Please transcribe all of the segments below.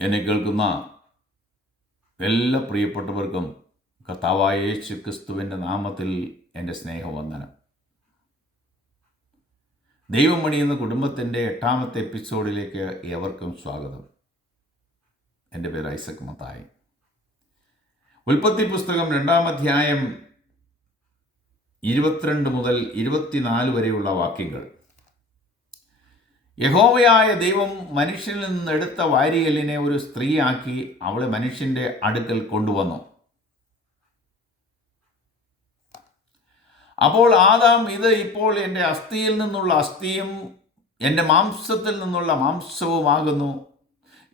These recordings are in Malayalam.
എന്നെ കേൾക്കുന്ന എല്ലാ പ്രിയപ്പെട്ടവർക്കും കർത്താവായ യേശു ക്രിസ്തുവിൻ്റെ നാമത്തിൽ എൻ്റെ സ്നേഹവന്ദനം. ദൈവമണി എന്ന കുടുംബത്തിൻ്റെ 8ാമത്തെ എപ്പിസോഡിലേക്ക് ഏവർക്കും സ്വാഗതം. എൻ്റെ പേര് ഐസക് മത്തായി. ഉൽപ്പത്തി പുസ്തകം 2-ാം അധ്യായം 22 മുതൽ 24 വരെയുള്ള വാക്യങ്ങൾ. യഹോവയായ ദൈവം മനുഷ്യനിൽ നിന്നെടുത്ത വാരിയലിനെ ഒരു സ്ത്രീയാക്കി അവളെ മനുഷ്യൻ്റെ അടുക്കൽ കൊണ്ടുവന്നു. അപ്പോൾ ആദാം, ഇത് ഇപ്പോൾ എൻ്റെ അസ്ഥിയിൽ നിന്നുള്ള അസ്ഥിയും എൻ്റെ മാംസത്തിൽ നിന്നുള്ള മാംസവുമാകുന്നു.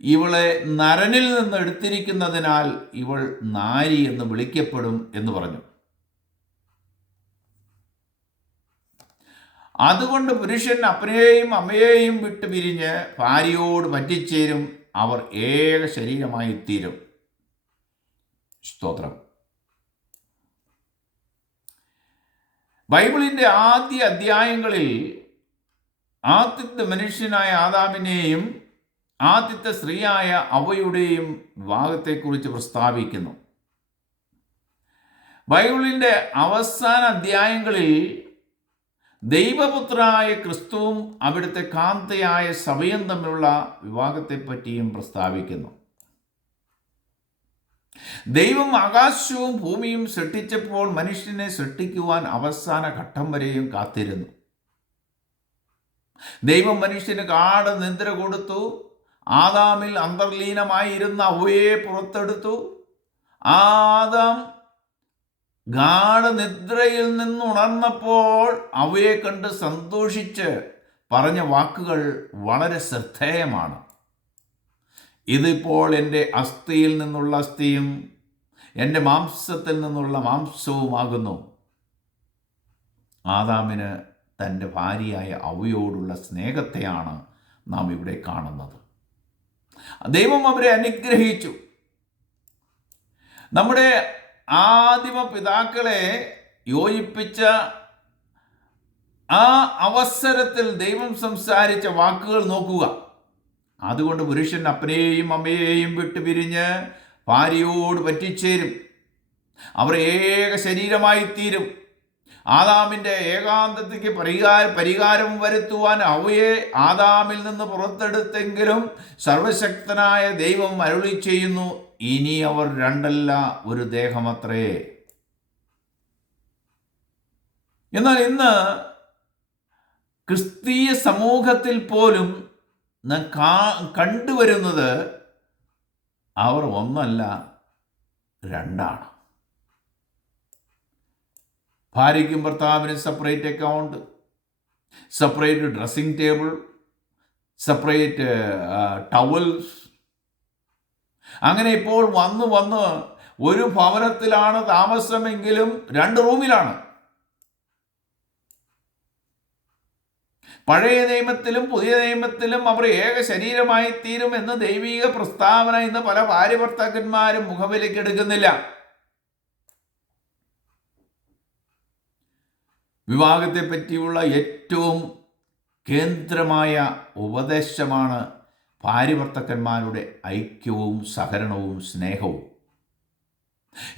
ഇവളെ നരനിൽ നിന്ന് എടുത്തിരിക്കുന്നതിനാൽ ഇവൾ നാരി എന്ന് വിളിക്കപ്പെടും എന്ന് പറഞ്ഞു. അതുകൊണ്ട് പുരുഷൻ അപ്പനെയും അമ്മയെയും വിട്ട് പിരിഞ്ഞ് ഭാര്യയോട് പറ്റിച്ചേരും, അവർ ഏക ശരീരമായി തീരും. സ്തോത്രം. ബൈബിളിൻ്റെ ആദ്യ അധ്യായങ്ങളിൽ ആദ്യത്തെ മനുഷ്യനായ ആദാമിനെയും ആദ്യത്തെ സ്ത്രീയായ അവയുടെയും വിവാഹത്തെക്കുറിച്ച് പ്രസ്താവിക്കുന്നു. ബൈബിളിൻ്റെ അവസാന അധ്യായങ്ങളിൽ ദൈവപുത്രനായ ക്രിസ്തുവും അവിടുത്തെ കാന്തയായ സഭയും തമ്മിലുള്ള വിവാഹത്തെപ്പറ്റിയും പ്രസ്താവിക്കുന്നു. ദൈവം ആകാശവും ഭൂമിയും സൃഷ്ടിച്ചപ്പോൾ മനുഷ്യനെ സൃഷ്ടിക്കുവാൻ അവസാന ഘട്ടം വരെയും കാത്തിരുന്നു. ദൈവം മനുഷ്യന് ഗാഢ നിദ്ര കൊടുത്തു. ആദാമിൽ അന്തർലീനമായിരുന്ന അവയെ പുറത്തെടുത്തു. ആദാം ഗാഢനിദ്രയിൽ നിന്നുണർന്നപ്പോൾ അവയെ കണ്ട് സന്തോഷിച്ച് പറഞ്ഞ വാക്കുകൾ വളരെ ശ്രദ്ധേയമാണ്. ഇതിപ്പോൾ എൻ്റെ അസ്ഥിയിൽ നിന്നുള്ള അസ്ഥിയും എൻ്റെ മാംസത്തിൽ നിന്നുള്ള മാംസവുമാകുന്നു. ആദാമിന് തൻ്റെ ഭാര്യയായ അവയോടുള്ള സ്നേഹത്തെയാണ് നാം ഇവിടെ കാണുന്നത്. ദൈവം അവരെ അനുഗ്രഹിച്ചു. നമ്മുടെ ആദിമ പിതാക്കളെ യോജിപ്പിച്ച ആ അവസരത്തിൽ ദൈവം സംസാരിച്ച വാക്കുകൾ നോക്കുക. അതുകൊണ്ട് പുരുഷൻ അപ്പനെയും അമ്മയെയും വിട്ട് പിരിഞ്ഞ് ഭാര്യയോട് പറ്റിച്ചേരും, അവർ ഏക ശരീരമായി തീരും. ആദാമിൻ്റെ ഏകാന്തതയ്ക്ക് പരിഹാരം വരുത്തുവാൻ അവയെ ആദാമിൽ നിന്ന് പുറത്തെടുത്തെങ്കിലും സർവശക്തനായ ദൈവം അരുളി ചെയ്യുന്നു, ഇനി അവർ രണ്ടല്ല ഒരു ദേഹമത്രേ. എന്നാൽ ഇന്ന് ക്രിസ്തീയ സമൂഹത്തിൽ പോലും കണ്ടുവരുന്നത് അവർ ഒന്നല്ല രണ്ടാണ്. ഭാര്യയ്ക്കും ഭർത്താവിനും separate account, separate dressing table, separate towels. അങ്ങനെ ഇപ്പോൾ വന്ന് ഒരു ഭവനത്തിലാണ് താമസമെങ്കിലും 2 റൂമിലാണ്. പഴയ നിയമത്തിലും പുതിയ നിയമത്തിലും അവർ ഏക ശരീരമായി തീരും എന്ന ദൈവിക പ്രസ്താവന ഇന്ന് പല ഭാര്യ ഭർത്താക്കന്മാരും മുഖവിലേക്ക് എടുക്കുന്നില്ല. വിവാഹത്തെ പറ്റിയുള്ള ഏറ്റവും കേന്ദ്രമായ ഉപദേശമാണ് ഭാര്യ ഭർത്താക്കന്മാരുടെ ഐക്യവും സഹകരണവും സ്നേഹവും.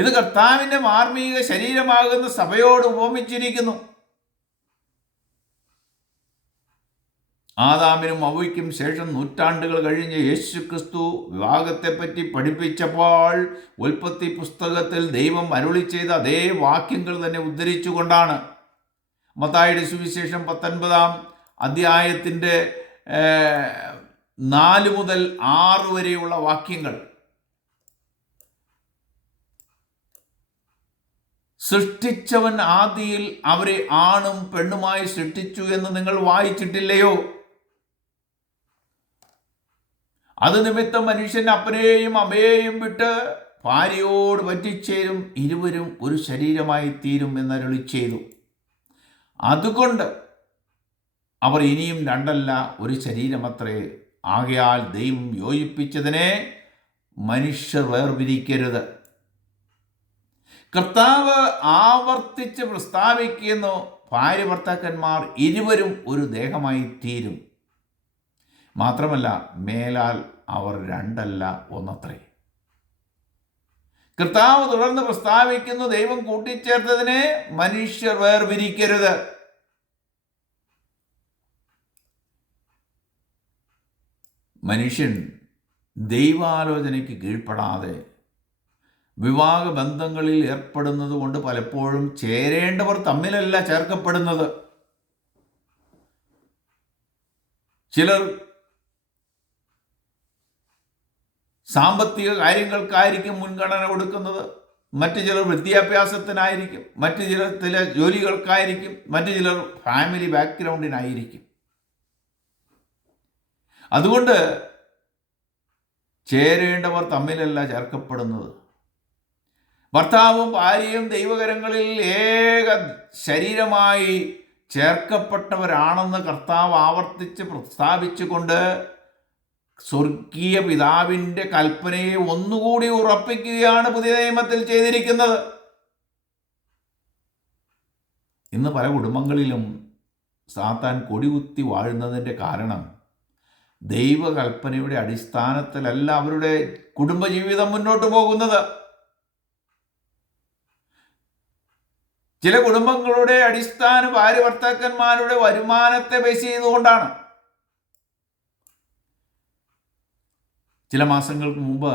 ഇത് കർത്താവിൻ്റെ മാർമിക ശരീരമാകുന്ന സഭയോട് ഉപമിച്ചിരിക്കുന്നു. ആദാമിനും അവയ്ക്കും ശേഷം നൂറ്റാണ്ടുകൾ കഴിഞ്ഞ് യേശു ക്രിസ്തു വിവാഹത്തെപ്പറ്റി പഠിപ്പിച്ചപ്പോൾ ഉൽപ്പത്തി പുസ്തകത്തിൽ ദൈവം അരുളി ചെയ്ത അതേ വാക്യങ്ങൾ തന്നെ ഉദ്ധരിച്ചുകൊണ്ടാണ് മത്തായിയുടെ സുവിശേഷം 19-ാം അധ്യായത്തിൻ്റെ 4 മുതൽ 6 വരെയുള്ള വാക്യങ്ങൾ. സൃഷ്ടിച്ചവൻ ആദിയിൽ അവരെ ആണും പെണ്ണുമായി സൃഷ്ടിച്ചു എന്ന് നിങ്ങൾ വായിച്ചിട്ടില്ലയോ? അത് നിമിത്തം മനുഷ്യൻ അപ്പനെയും അമ്മയെയും വിട്ട് ഭാര്യയോട് പറ്റിച്ചേരും, ഇരുവരും ഒരു ശരീരമായി തീരും എന്നരുളി ചെയ്തു. അതുകൊണ്ട് അവർ ഇനിയും രണ്ടല്ല ഒരു ശരീരമത്രേ. ആകയാൽ ദൈവം യോജിപ്പിച്ചതിനെ മനുഷ്യർ വേർപിരിക്കരുത്. കർത്താവ് ആവർത്തിച്ച് പ്രസ്താവിക്കുന്നു, ഭാര്യ ഭർത്താക്കന്മാർ ഇരുവരും ഒരു ദേഹമായി തീരും. മാത്രമല്ല, മേലാൽ അവർ രണ്ടല്ല ഒന്നത്രേ. കർത്താവ് തുടർന്ന് പ്രസ്താവിക്കുന്നു, ദൈവം കൂട്ടിച്ചേർത്തതിനെ മനുഷ്യർ വേർപിരിക്കരുത്. മനുഷ്യൻ ദൈവാലോചനയ്ക്ക് കീഴ്പ്പെടാതെ വിവാഹ ബന്ധങ്ങളിൽ ഏർപ്പെടുന്നത് കൊണ്ട് പലപ്പോഴും ചേരേണ്ടവർ തമ്മിലല്ല ചേർക്കപ്പെടുന്നത്. ചിലർ സാമ്പത്തിക കാര്യങ്ങൾക്കായിരിക്കും മുൻഗണന കൊടുക്കുന്നത്, മറ്റു ചിലർ വിദ്യാഭ്യാസത്തിനായിരിക്കും, മറ്റു ചില ജോലികൾക്കായിരിക്കും, മറ്റു ചിലർ ഫാമിലി ബാക്ക്ഗ്രൗണ്ടിനായിരിക്കും. അതുകൊണ്ട് ചേരേണ്ടവർ തമ്മിലല്ല ചേർക്കപ്പെടുന്നത്. ഭർത്താവും ഭാര്യയും ദൈവകരങ്ങളിൽ ഏക ശരീരമായി ചേർക്കപ്പെട്ടവരാണെന്ന് കർത്താവ് ആവർത്തിച്ച് പ്രസ്താവിച്ചുകൊണ്ട് സ്വർഗീയ പിതാവിൻ്റെ കൽപ്പനയെ ഒന്നുകൂടി ഉറപ്പിക്കുകയാണ് പുതിയ നിയമത്തിൽ ചെയ്തിരിക്കുന്നത്. ഇന്ന് പല കുടുംബങ്ങളിലും സാത്താൻ കൊടികുത്തി വാഴുന്നതിൻ്റെ കാരണം ദൈവകൽപ്പനയുടെ അടിസ്ഥാനത്തിലല്ല അവരുടെ കുടുംബജീവിതം മുന്നോട്ട് പോകുന്നത്. ചില കുടുംബങ്ങളുടെ അടിസ്ഥാന ഭാര്യ ഭർത്താക്കന്മാരുടെ വരുമാനത്തെ ബേസ് ചെയ്തുകൊണ്ടാണ്. ചില മാസങ്ങൾക്ക് മുമ്പ്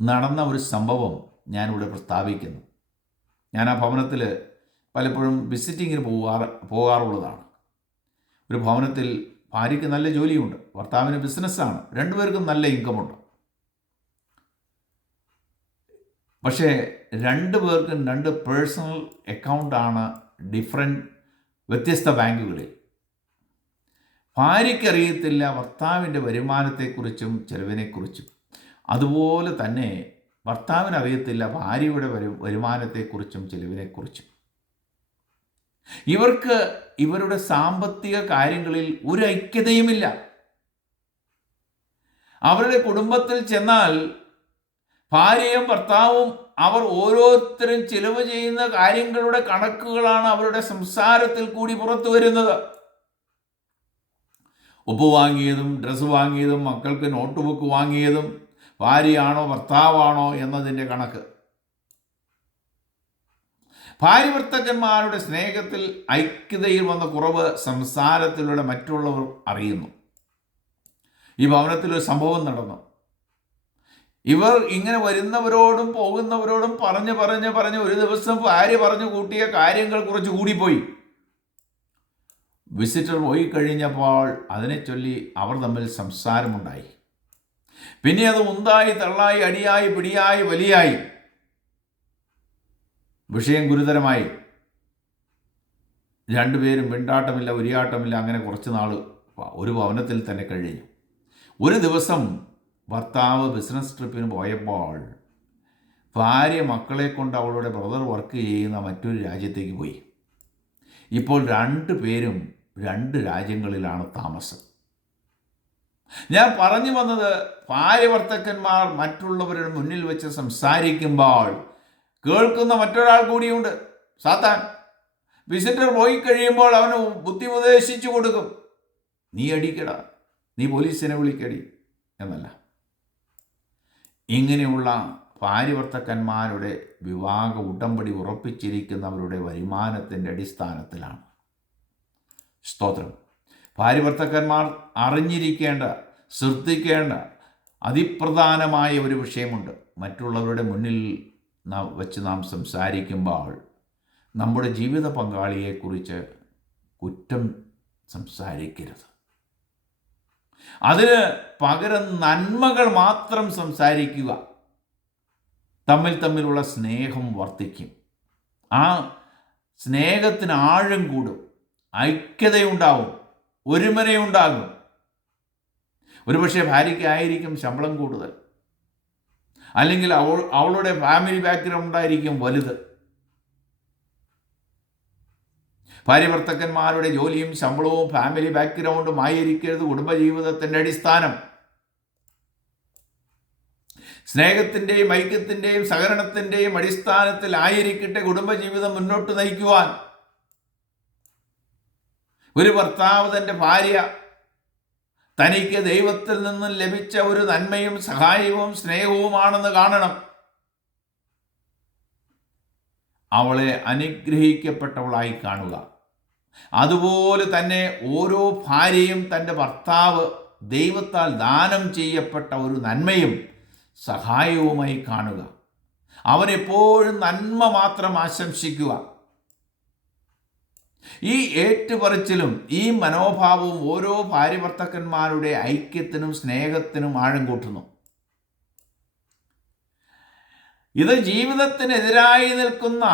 നടന്ന ഒരു സംഭവം ഞാനിവിടെ പ്രസ്താവിക്കുന്നു. ഞാൻ ആ ഭവനത്തിൽ പലപ്പോഴും വിസിറ്റിങ്ങിന് പോകാറുള്ളതാണ്. ഒരു ഭവനത്തിൽ ഭാര്യയ്ക്ക് നല്ല ജോലിയുണ്ട്, ഭർത്താവിന് ബിസിനസ്സാണ്, രണ്ടുപേർക്കും നല്ല ഇൻകമുണ്ട്. പക്ഷേ രണ്ടുപേർക്കും രണ്ട് പേഴ്സണൽ അക്കൗണ്ടാണ് വ്യത്യസ്ത ബാങ്കുകളിൽ. ഭാര്യയ്ക്കറിയത്തില്ല ഭർത്താവിൻ്റെ വരുമാനത്തെക്കുറിച്ചും ചെലവിനെക്കുറിച്ചും. അതുപോലെ തന്നെ ഭർത്താവിനറിയത്തില്ല ഭാര്യയുടെ വരുമാനത്തെക്കുറിച്ചും ചെലവിനെക്കുറിച്ചും. ഇവർക്ക് ഇവരുടെ സാമ്പത്തിക കാര്യങ്ങളിൽ ഒരു ഐക്യതയുമില്ല. അവരുടെ കുടുംബത്തിൽ ചെന്നാൽ ഭാര്യയും ഭർത്താവും അവർ ഓരോരുത്തരും ചിലവ് ചെയ്യുന്ന കാര്യങ്ങളുടെ കണക്കുകളാണ് അവരുടെ സംസാരത്തിൽ കൂടി പുറത്തു വരുന്നത്. ഉപ്പ് വാങ്ങിയതും ഡ്രസ്സ് വാങ്ങിയതും മക്കൾക്ക് നോട്ട് ബുക്ക് വാങ്ങിയതും ഭാര്യയാണോ ഭർത്താവാണോ എന്നതിൻ്റെ കണക്ക്. ഭാര്യ ഭർത്താക്കന്മാരുടെ സ്നേഹത്തിൽ ഐക്യതയിൽ വന്ന കുറവ് സംസാരത്തിലൂടെ മറ്റുള്ളവർ അറിയുന്നു. ഈ ഭവനത്തിലൊരു സംഭവം നടന്നു. ഇവർ ഇങ്ങനെ വരുന്നവരോടും പോകുന്നവരോടും പറഞ്ഞ് ഒരു ദിവസം ഭാര്യ പറഞ്ഞു കൂട്ടിയ കാര്യങ്ങൾ കുറച്ച് കൂടിപ്പോയി. വിസിറ്റർ പോയി കഴിഞ്ഞപ്പോൾ അതിനെ ചൊല്ലി അവർ തമ്മിൽ സംസാരമുണ്ടായി. പിന്നെ അത് ഉന്തായി തള്ളായി അടിയായി പിടിയായി വലിയായി. വിഷയം ഗുരുതരമായി. രണ്ടുപേരും മിണ്ടാട്ടമില്ല, ഉരിയാട്ടമില്ല. അങ്ങനെ കുറച്ച് നാൾ ഒരു ഭവനത്തിൽ തന്നെ കഴിഞ്ഞു. ഒരു ദിവസം ഭർത്താവ് ബിസിനസ് ട്രിപ്പിന് പോയപ്പോൾ ഭാര്യ മക്കളെ കൊണ്ട് അവളുടെ ബ്രദർ വർക്ക് ചെയ്യുന്ന മറ്റൊരു രാജ്യത്തേക്ക് പോയി. ഇപ്പോൾ രണ്ടുപേരും രണ്ട് രാജ്യങ്ങളിലാണ് താമസം. ഞാൻ പറഞ്ഞു വന്നത്, ഭാര്യ ഭർത്താക്കന്മാർ മറ്റുള്ളവരുടെ മുന്നിൽ വെച്ച് സംസാരിക്കുമ്പോൾ കേൾക്കുന്ന മറ്റൊരാൾ കൂടിയുണ്ട്, സാത്താൻ. വിസിറ്റർ പോയി കഴിയുമ്പോൾ അവന് ബുദ്ധി ഉപദേശിച്ചു കൊടുക്കും. നീ അടിക്കടാ, നീ പോലീസിനെ വിളിക്കടി എന്നല്ല. ഇങ്ങനെയുള്ള ഭാര്യ ഭർത്താക്കന്മാരുടെ വിവാഹ ഉടമ്പടി ഉറപ്പിച്ചിരിക്കുന്നവരുടെ വരുമാനത്തിൻ്റെ അടിസ്ഥാനത്തിലാണ്. സ്തോത്രം. ഭാര്യ ഭർത്താക്കന്മാർ അറിഞ്ഞിരിക്കേണ്ട, ശ്രദ്ധിക്കേണ്ട അതിപ്രധാനമായ ഒരു വിഷയമുണ്ട്. മറ്റുള്ളവരുടെ മുന്നിൽ വച്ച് നാം സംസാരിക്കുമ്പോൾ നമ്മുടെ ജീവിത പങ്കാളിയെക്കുറിച്ച് കുറ്റം സംസാരിക്കരുത്. അതിന് പകരം നന്മകൾ മാത്രം സംസാരിക്കുക. തമ്മിലുള്ള സ്നേഹം വർദ്ധിക്കും. ആ സ്നേഹത്തിന് ആഴം കൂടും, ഐക്യതയുണ്ടാവും, ഒരുമനയുണ്ടാകും. ഒരുപക്ഷെ ഭാര്യയ്ക്കായിരിക്കും ശമ്പളം കൂടുതൽ, അല്ലെങ്കിൽ അവളുടെ ഫാമിലി ബാക്ക്ഗ്രൗണ്ടായിരിക്കും വലുത്. ഭാര്യ ഭർത്താക്കന്മാരുടെ ജോലിയും ശമ്പളവും ഫാമിലി ബാക്ക്ഗ്രൗണ്ടും ആയിരിക്കരുത് കുടുംബജീവിതത്തിൻ്റെ അടിസ്ഥാനം. സ്നേഹത്തിൻ്റെയും ഐക്യത്തിൻ്റെയും സഹകരണത്തിൻ്റെയും അടിസ്ഥാനത്തിൽ ആയിരിക്കട്ടെ കുടുംബജീവിതം മുന്നോട്ട് നയിക്കുവാൻ. ഒരു ഭർത്താവ് തൻ്റെ ഭാര്യ തനിക്ക് ദൈവത്തിൽ നിന്നും ലഭിച്ച ഒരു നന്മയും സഹായവും സ്നേഹവുമാണെന്ന് കാണണം. അവളെ അനുഗ്രഹിക്കപ്പെട്ടവളായി കാണുക. അതുപോലെ തന്നെ ഓരോ ഭാര്യയും തൻ്റെ ഭർത്താവ് ദൈവത്താൽ ദാനം ചെയ്യപ്പെട്ട ഒരു നന്മയും സഹായവുമായി കാണുക. അവനെപ്പോഴും നന്മ മാത്രം ആശംസിക്കുക. ഈ ഏറ്റുപറച്ചിലും ഈ മനോഭാവവും ഓരോ ഭാര്യഭർത്താക്കന്മാരുടെ ഐക്യത്തിനും സ്നേഹത്തിനും ആഴം കൂട്ടുന്നു. ഇത് ജീവിതത്തിനെതിരായി നിൽക്കുന്ന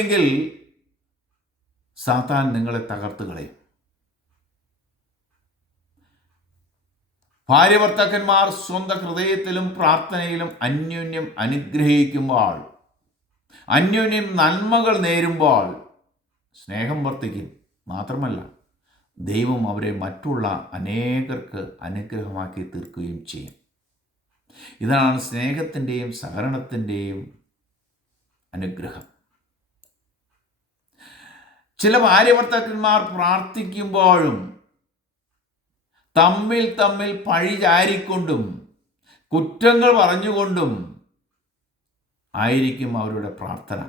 എങ്കിൽ സാത്താൻ നിങ്ങളെ തകർത്ത് കളയും. ഭാര്യഭർത്താക്കന്മാർ സ്വന്തം ഹൃദയത്തിലും പ്രാർത്ഥനയിലും അന്യോന്യം അനുഗ്രഹിക്കുമ്പോൾ, അന്യോന്യം നന്മകൾ നേരുമ്പോൾ സ്നേഹം വർദ്ധിക്കും. മാത്രമല്ല, ദൈവം അവരെ മറ്റുള്ള അനേകർക്ക് അനുഗ്രഹമാക്കി തീർക്കുകയും ചെയ്യും. ഇതാണ് സ്നേഹത്തിൻ്റെയും സഹകരണത്തിൻ്റെയും അനുഗ്രഹം. ചില ഭാര്യഭർത്താക്കന്മാർ പ്രാർത്ഥിക്കുമ്പോഴും തമ്മിൽ പഴിചാരിക്കൊണ്ടും കുറ്റങ്ങൾ പറഞ്ഞുകൊണ്ടും ആയിരിക്കും അവരുടെ പ്രാർത്ഥന.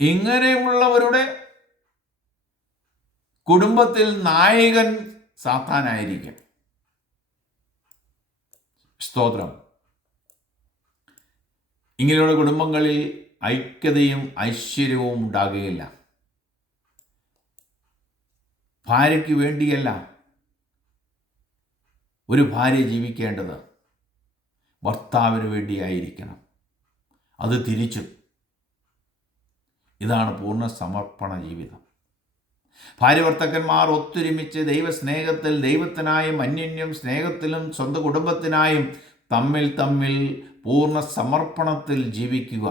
ഇങ്ങനെയുള്ളവരുടെ കുടുംബത്തിൽ നായകൻ സാത്താനായിരിക്കും. സ്തോത്രം. ഇങ്ങനെയുള്ള കുടുംബങ്ങളിൽ ഐക്യതയും ഐശ്വര്യവും ഉണ്ടാകുകയില്ല. ഭാര്യയ്ക്ക് വേണ്ടിയല്ല ഒരു ഭാര്യ ജീവിക്കേണ്ടത്, ഭർത്താവിന് വേണ്ടിയായിരിക്കണം. അത് തിരിച്ചും. ഇതാണ് പൂർണ്ണ സമർപ്പണ ജീവിതം. ഭാര്യഭർത്താക്കന്മാർ ഒത്തൊരുമിച്ച് ദൈവസ്നേഹത്തിൽ, ദൈവത്തിനായും അന്യോന്യം സ്നേഹത്തിലും സ്വന്തം കുടുംബത്തിനായും തമ്മിൽ പൂർണ്ണ സമർപ്പണത്തിൽ ജീവിക്കുക.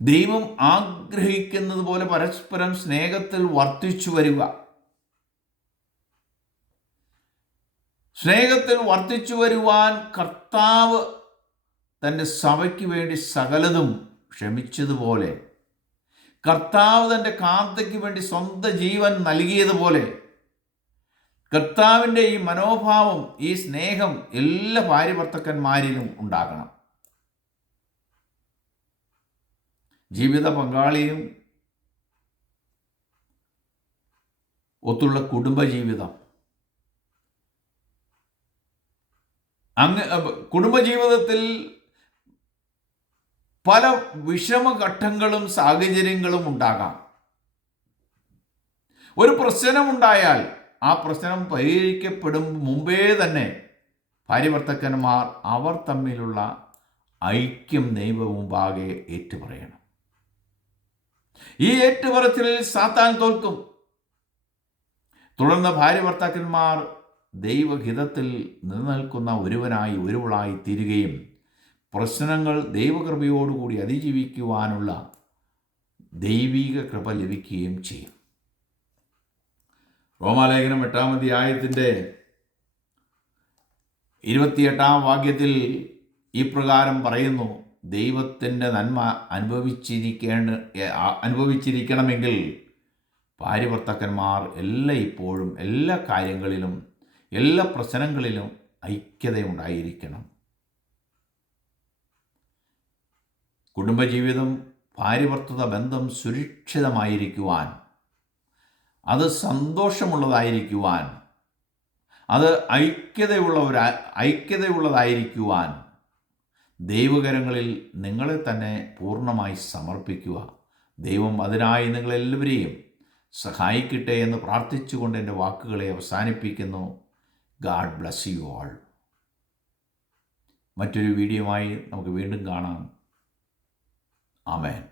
ദൈവം ആഗ്രഹിക്കുന്നത് പോലെ പരസ്പരം സ്നേഹത്തിൽ വർദ്ധിച്ചു വരിക. സ്നേഹത്തിൽ വർദ്ധിച്ചു വരുവാൻ കർത്താവ് തൻ്റെ സഭയ്ക്ക് വേണ്ടി സകലതും ക്ഷമിച്ചതുപോലെ, കർത്താവ് തൻ്റെ കാന്തയ്ക്ക് വേണ്ടി സ്വന്തം ജീവൻ നൽകിയതുപോലെ, കർത്താവിൻ്റെ ഈ മനോഭാവം, ഈ സ്നേഹം എല്ലാ ഭാര്യഭർത്താക്കന്മാരിലും ഉണ്ടാകണം. ജീവിത പങ്കാളിയും ഒത്തുള്ള കുടുംബജീവിതം, കുടുംബജീവിതത്തിൽ പല വിഷമഘട്ടങ്ങളും സാഹചര്യങ്ങളും ഉണ്ടാകാം. ഒരു പ്രശ്നമുണ്ടായാൽ ആ പ്രശ്നം പരിഹരിക്കപ്പെടും മുമ്പേ തന്നെ ഭാര്യഭർത്താക്കന്മാർ അവർ തമ്മിലുള്ള ഐക്യം ദൈവമുമ്പാകെ ഏറ്റുപറയണം. ഈ ഏറ്റുപറച്ചിലിൽ സാത്താൻ തോൽക്കും. തുടർന്ന് ഭാര്യഭർത്താക്കന്മാർ ദൈവഹിതത്തിൽ നിലനിൽക്കുന്ന ഒരുവളായി തീരുകയും പ്രശ്നങ്ങൾ ദൈവകൃപയോടുകൂടി അതിജീവിക്കുവാനുള്ള ദൈവിക കൃപ ലഭിക്കുകയും ചെയ്യും. റോമാലേഖനം 8-ാം അധ്യായത്തിൻ്റെ 28-ാം വാക്യത്തിൽ ഈ പ്രകാരം പറയുന്നു: ദൈവത്തിൻ്റെ നന്മ അനുഭവിച്ചിരിക്കണമെങ്കിൽ ഭാര്യഭർത്താക്കന്മാർ ഇപ്പോഴും എല്ലാ കാര്യങ്ങളിലും എല്ലാ പ്രശ്നങ്ങളിലും ഐക്യതയുണ്ടായിരിക്കണം. കുടുംബജീവിതം, ഭാര്യഭർത്തൃ ബന്ധം സുരക്ഷിതമായിരിക്കുവാൻ, അത് സന്തോഷമുള്ളതായിരിക്കുവാൻ, അത് ഐക്യതയുള്ളതായിരിക്കുവാൻ ദൈവകരങ്ങളിൽ നിങ്ങളെ തന്നെ പൂർണ്ണമായി സമർപ്പിക്കുക. ദൈവം അതിനായി നിങ്ങളെല്ലാവരെയും സഹായിക്കട്ടെ എന്ന് പ്രാർത്ഥിച്ചുകൊണ്ട് എൻ്റെ വാക്കുകളെ അവസാനിപ്പിക്കുന്നു. God bless you all. മറ്റൊരു വീഡിയോയുമായി നമുക്ക് വീണ്ടും കാണാം. ആമേൻ.